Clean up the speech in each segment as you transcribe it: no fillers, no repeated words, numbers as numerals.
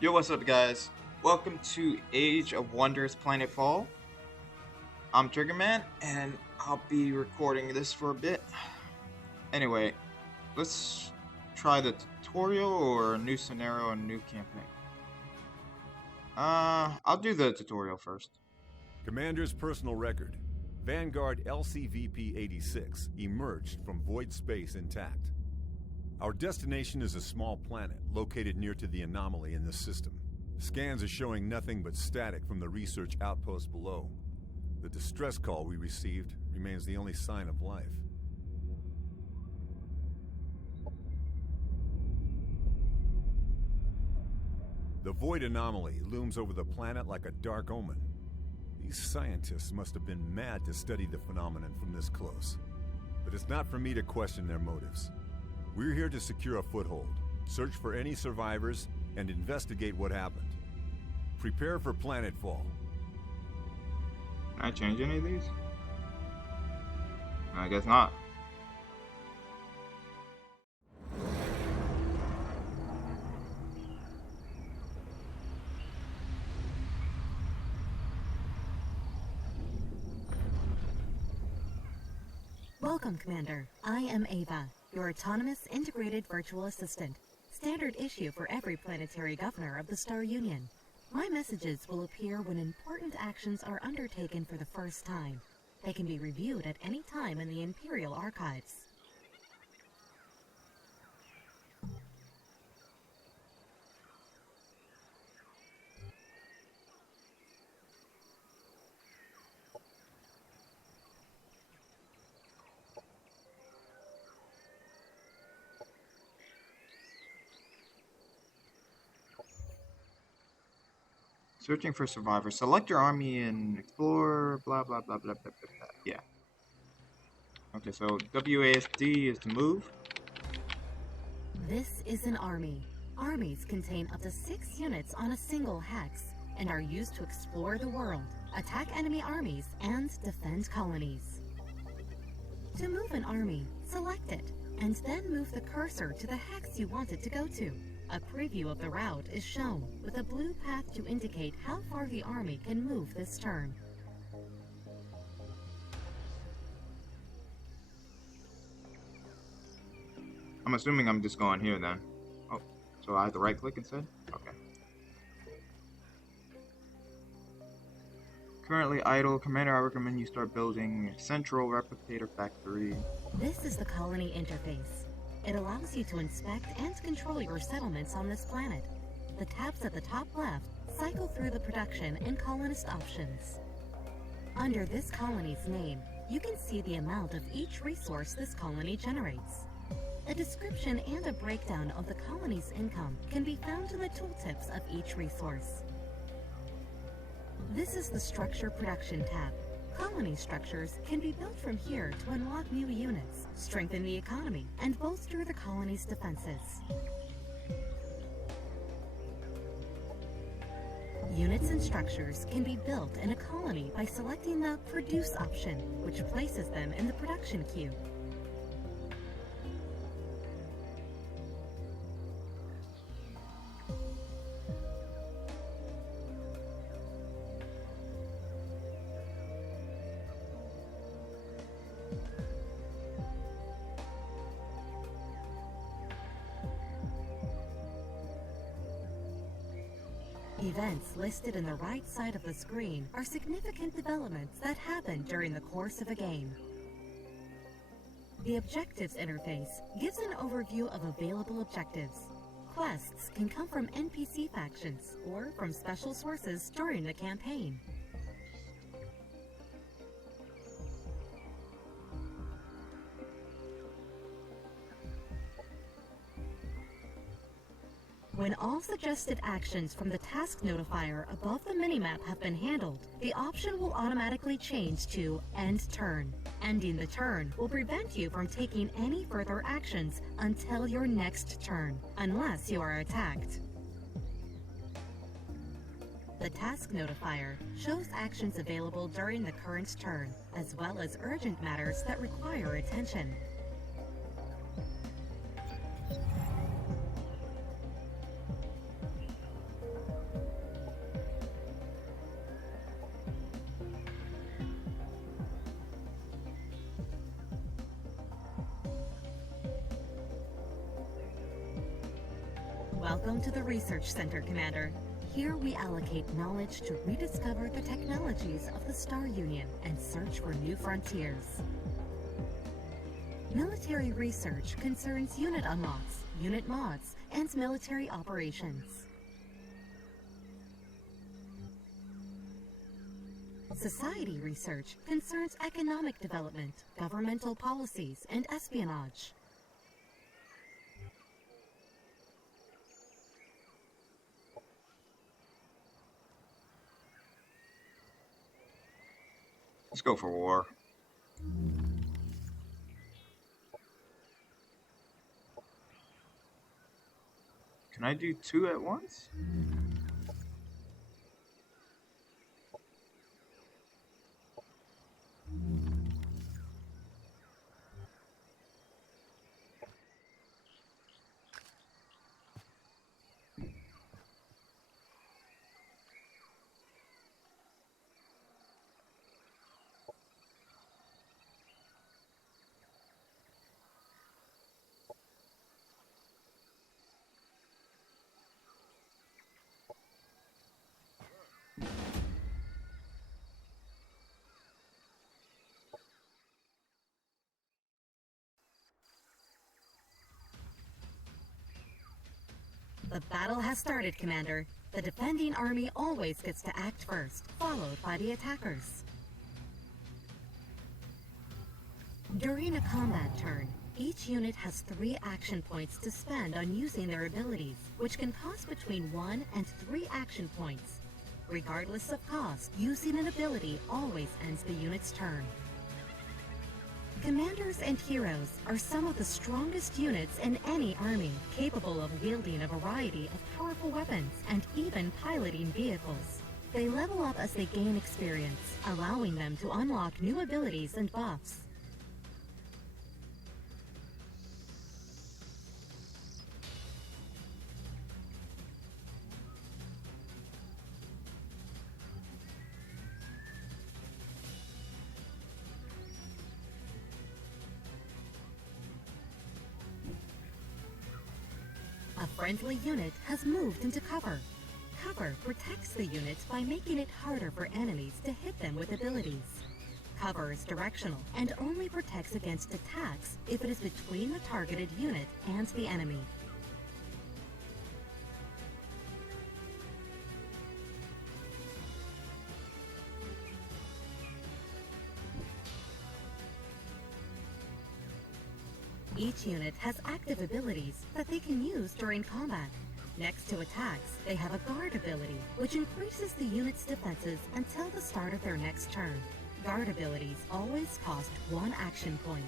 Yo, what's up, guys? Welcome to Age of Wonders Planetfall. I'm Triggerman, and I'll be recording this for a bit. Anyway, let's try the tutorial or a new scenario and new campaign. I'll do the tutorial first. Commander's personal record. Vanguard LCVP-86 emerged from void space intact. Our destination is a small planet located near to the anomaly in this system. Scans are showing nothing but static from the research outpost below. The distress call we received remains the only sign of life. The void anomaly looms over the planet like a dark omen. These scientists must have been mad to study the phenomenon from this close. But it's not for me to question their motives. We're here to secure a foothold, search for any survivors, and investigate what happened. Prepare for Planetfall. Can I change any of these? I guess not. Welcome, Commander. I am Ava, your autonomous integrated virtual assistant. Standard issue for every planetary governor of the Star Union. My messages will appear when important actions are undertaken for the first time. They can be reviewed at any time in the Imperial Archives. Searching for survivors. Select your army and explore. Blah blah blah blah blah blah. Blah. Yeah. Okay, so WASD is to move. This is an army. Armies contain up to 6 units on a single hex and are used to explore the world, attack enemy armies, and defend colonies. To move an army, select it, and then move the cursor to the hex you want it to go to. A preview of the route is shown, with a blue path to indicate how far the army can move this turn. I'm assuming I'm just going here then. Oh, so I have to right click instead? Okay. Currently idle. Commander, I recommend you start building Central Replicator Factory. This is the colony interface. It allows you to inspect and control your settlements on this planet. The tabs at the top left cycle through the production and colonist options. Under this colony's name, you can see the amount of each resource this colony generates. A description and a breakdown of the colony's income can be found in the tooltips of each resource. This is the Structure Production tab. Colony structures can be built from here to unlock new units, strengthen the economy, and bolster the colony's defenses. Units and structures can be built in a colony by selecting the Produce option, which places them in the production queue. Events listed in the right side of the screen are significant developments that happen during the course of a game. The Objectives interface gives an overview of available objectives. Quests can come from NPC factions or from special sources during the campaign. When all suggested actions from the task notifier above the minimap have been handled, the option will automatically change to End Turn. Ending the turn will prevent you from taking any further actions until your next turn, unless you are attacked. The task notifier shows actions available during the current turn, as well as urgent matters that require attention. Welcome to the Research Center, Commander. Here we allocate knowledge to rediscover the technologies of the Star Union and search for new frontiers. Military research concerns unit unlocks, unit mods, and military operations. Society research concerns economic development, governmental policies, and espionage. Let's go for war. Can I do 2 at once? The battle has started, Commander. The defending army always gets to act first, followed by the attackers. During a combat turn, each unit has 3 action points to spend on using their abilities, which can cost between 1 and 3 action points. Regardless of cost, using an ability always ends the unit's turn. Commanders and heroes are some of the strongest units in any army, capable of wielding a variety of powerful weapons and even piloting vehicles. They level up as they gain experience, allowing them to unlock new abilities and buffs. A friendly unit has moved into cover. Cover protects the units by making it harder for enemies to hit them with abilities. Cover is directional and only protects against attacks if it is between the targeted unit and the enemy. Each unit has active abilities that they can use during combat. Next to attacks, they have a guard ability, which increases the unit's defenses until the start of their next turn. Guard abilities always cost 1 action point.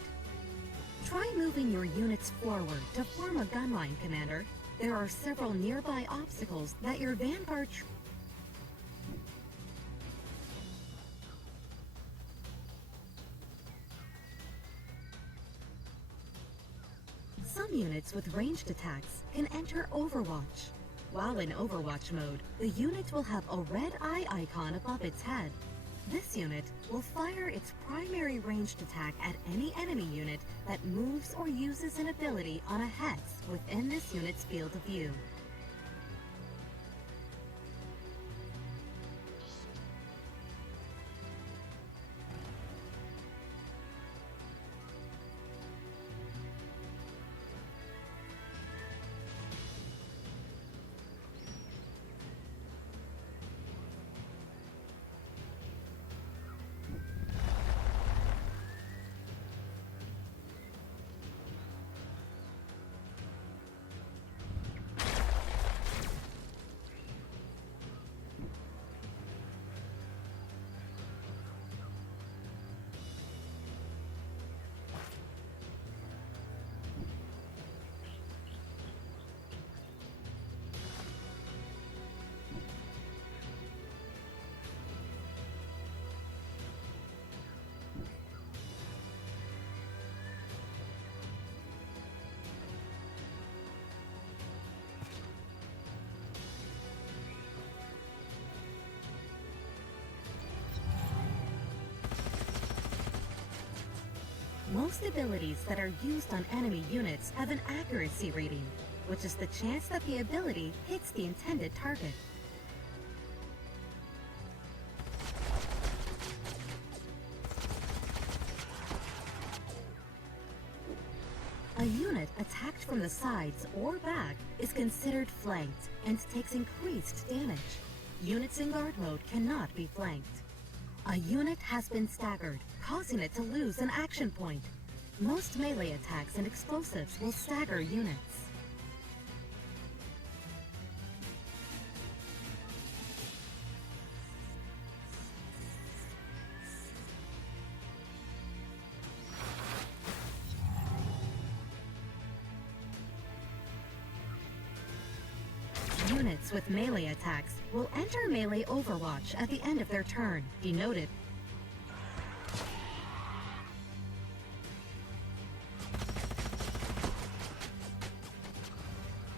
Try moving your units forward to form a gun line, Commander. There are several nearby obstacles that your Vanguard Some units with ranged attacks can enter Overwatch. While in Overwatch mode, the unit will have a red eye icon above its head. This unit will fire its primary ranged attack at any enemy unit that moves or uses an ability on a hex within this unit's field of view. Most abilities that are used on enemy units have an accuracy rating. which is the chance that the ability hits the intended target. A unit attacked from the sides or back is considered flanked and takes increased damage. Units in guard mode cannot be flanked. A unit has been staggered, causing it to lose an action point. Most melee attacks and explosives will stagger units. Units with melee attacks will enter melee overwatch at the end of their turn, denoted.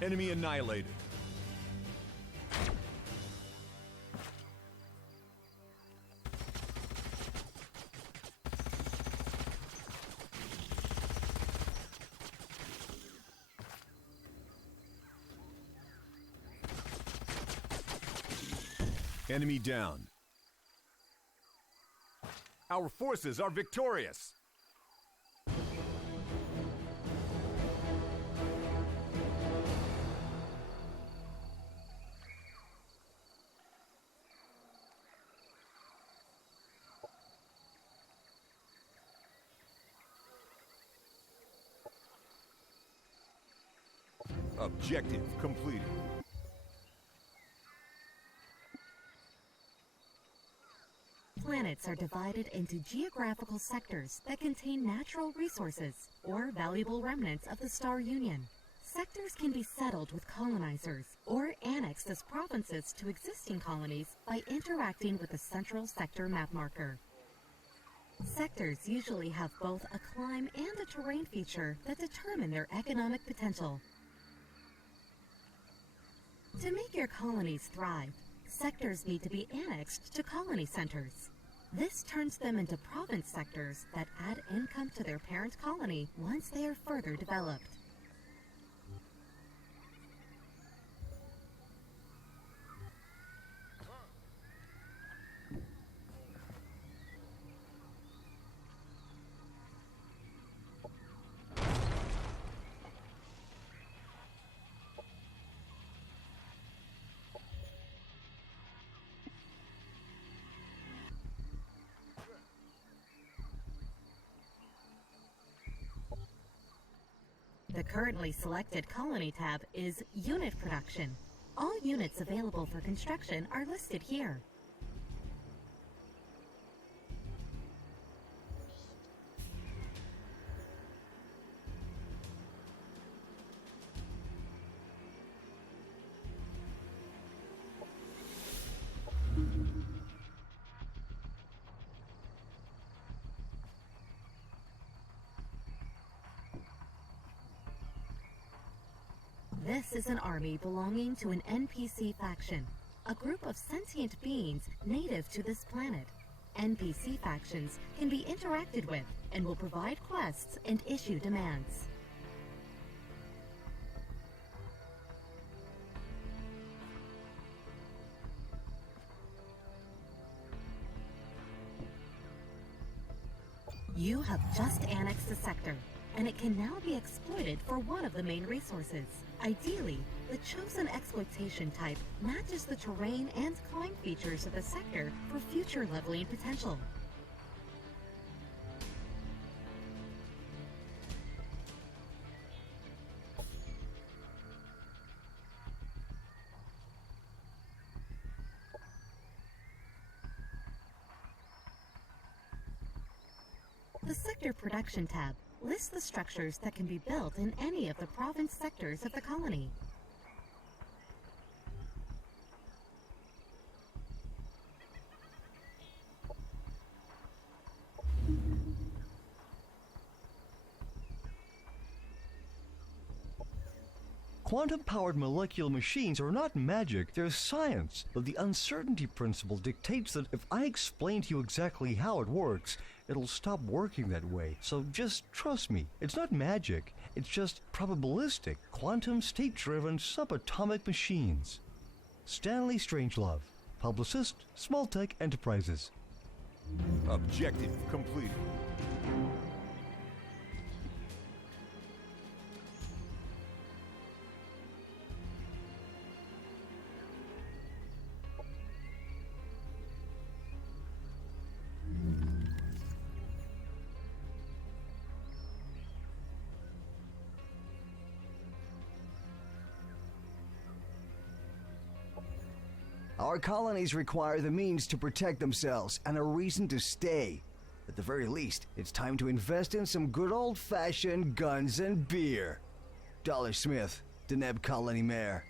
Enemy annihilated. Enemy down. Our forces are victorious. Objective completed. Planets are divided into geographical sectors that contain natural resources or valuable remnants of the Star Union. Sectors can be settled with colonizers or annexed as provinces to existing colonies by interacting with the central sector map marker. Sectors usually have both a climb and a terrain feature that determine their economic potential. To make your colonies thrive, sectors need to be annexed to colony centers. This turns them into province sectors that add income to their parent colony once they are further developed. The currently selected colony tab is Unit Production. All units available for construction are listed here. This is an army belonging to an NPC faction, a group of sentient beings native to this planet. NPC factions can be interacted with and will provide quests and issue demands. You have just annexed a sector, and it can now be exploited for one of the main resources. Ideally, the chosen exploitation type matches the terrain and climb features of the sector for future leveling potential. The Sector Production tab lists the structures that can be built in any of the province sectors of the colony. Quantum-powered molecular machines are not magic, they're science. But the uncertainty principle dictates that if I explain to you exactly how it works, it'll stop working that way. So just trust me. It's not magic. It's just probabilistic, quantum state-driven subatomic machines. Stanley Strangelove, publicist, Smalltech Enterprises. Objective completed. Our colonies require the means to protect themselves and a reason to stay. At the very least, it's time to invest in some good old-fashioned guns and beer. Dollar Smith, Deneb Colony Mayor.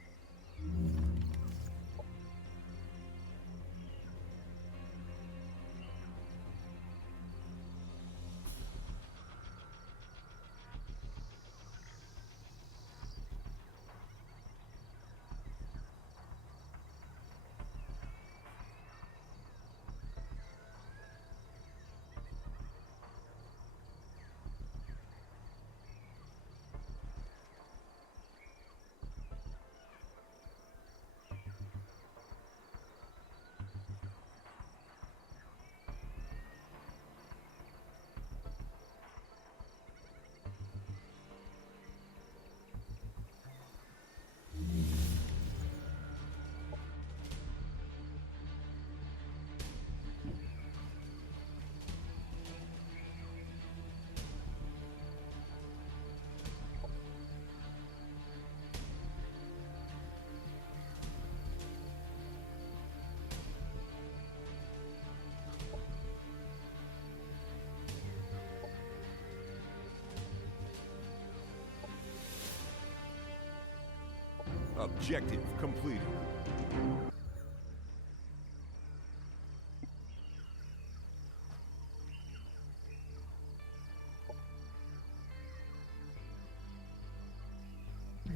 Objective completed.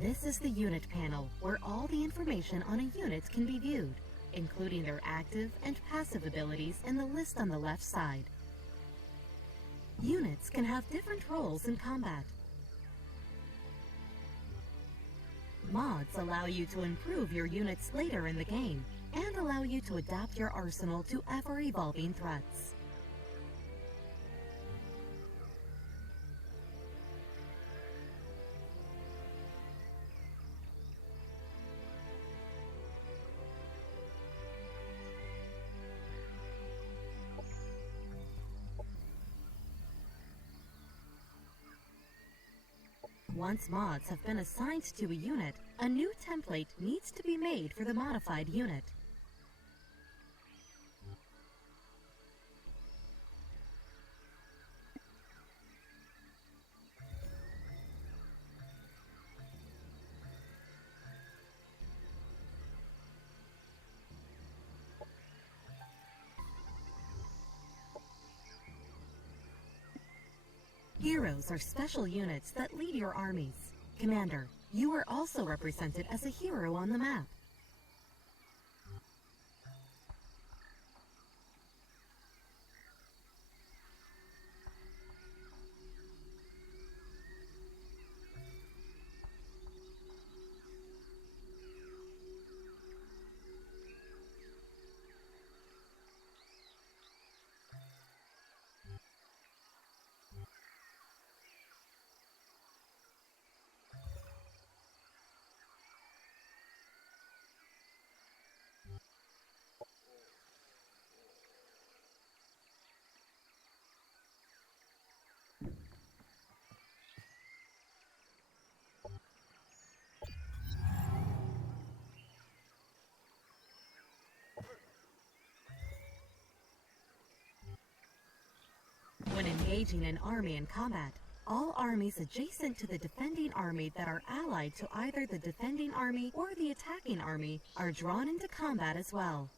This is the unit panel, where all the information on a unit can be viewed, including their active and passive abilities in the list on the left side. Units can have different roles in combat. Mods allow you to improve your units later in the game, and allow you to adapt your arsenal to ever-evolving threats. Once mods have been assigned to a unit, a new template needs to be made for the modified unit. Heroes are special units that lead your armies. Commander, you are also represented as a hero on the map. When engaging an army in combat, all armies adjacent to the defending army that are allied to either the defending army or the attacking army are drawn into combat as well.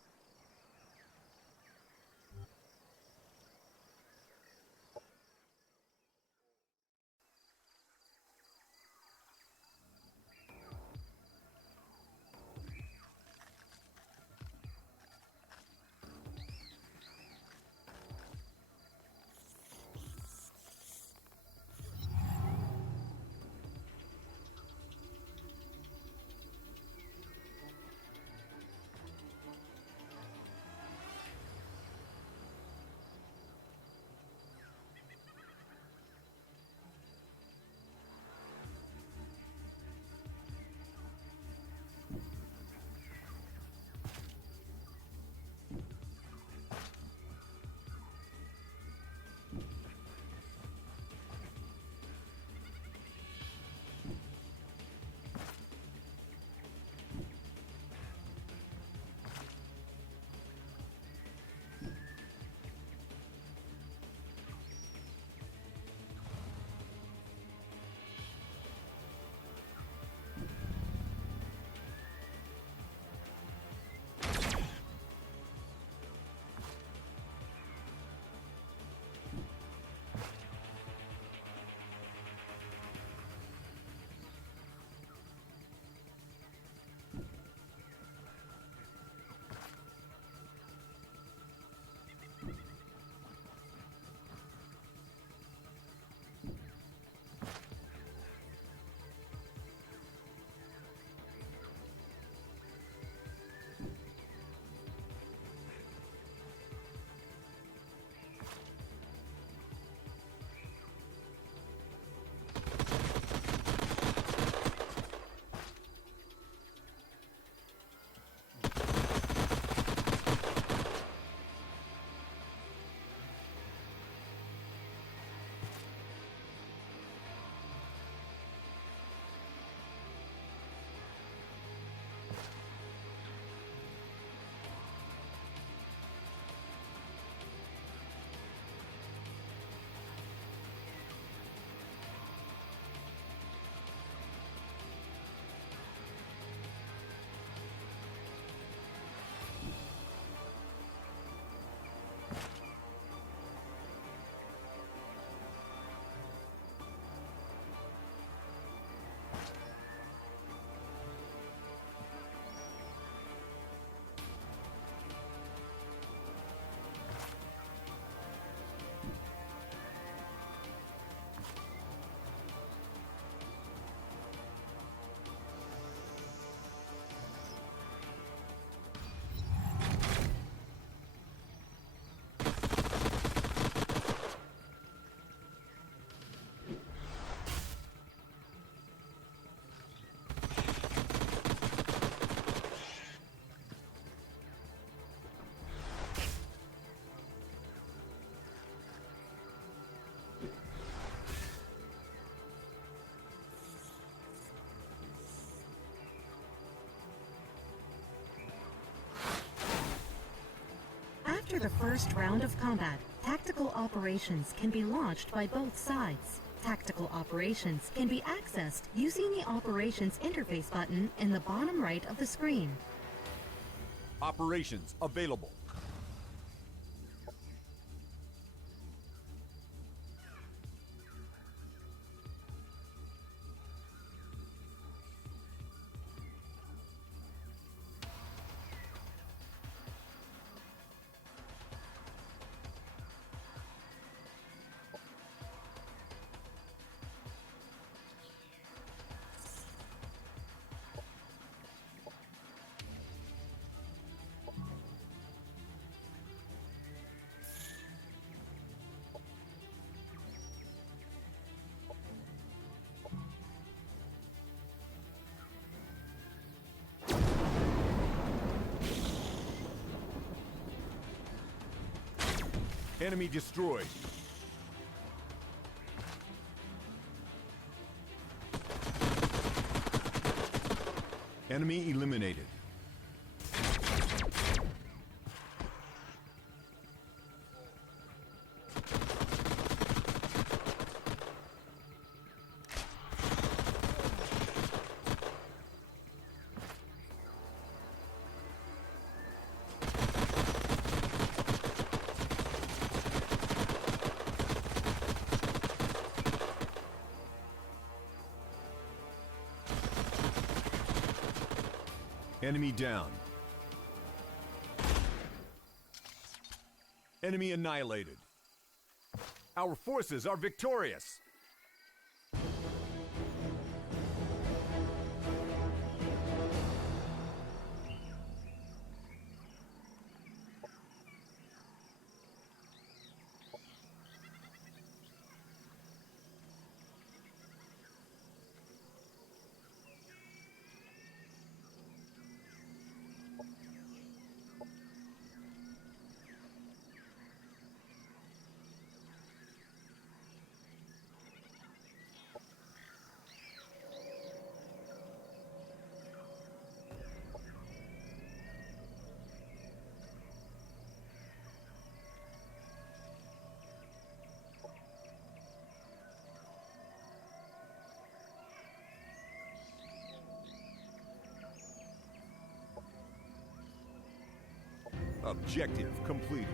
After the first round of combat, tactical operations can be launched by both sides. Tactical operations can be accessed using the Operations Interface button in the bottom right of the screen. Operations available. Enemy destroyed. Enemy eliminated. Enemy down. Enemy annihilated. Our forces are victorious. Objective completed.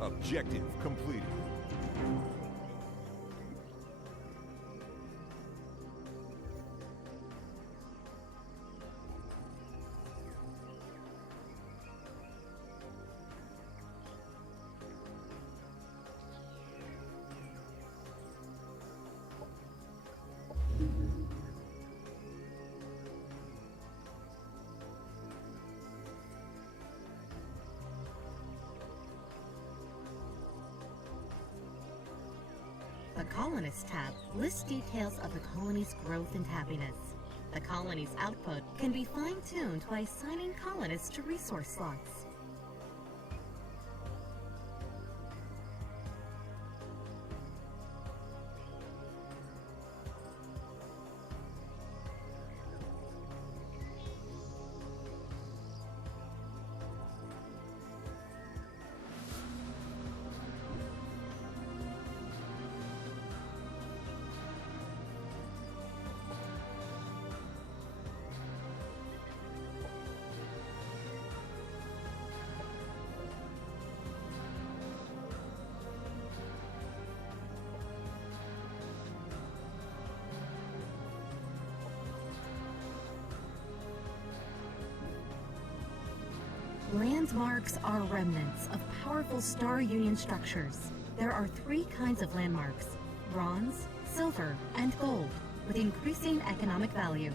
Objective completed. Colonists tab lists details of the colony's growth and happiness. The colony's output can be fine-tuned by assigning colonists to resource slots. Landmarks are remnants of powerful Star Union structures. There are 3 kinds of landmarks: bronze, silver, and gold, with increasing economic value.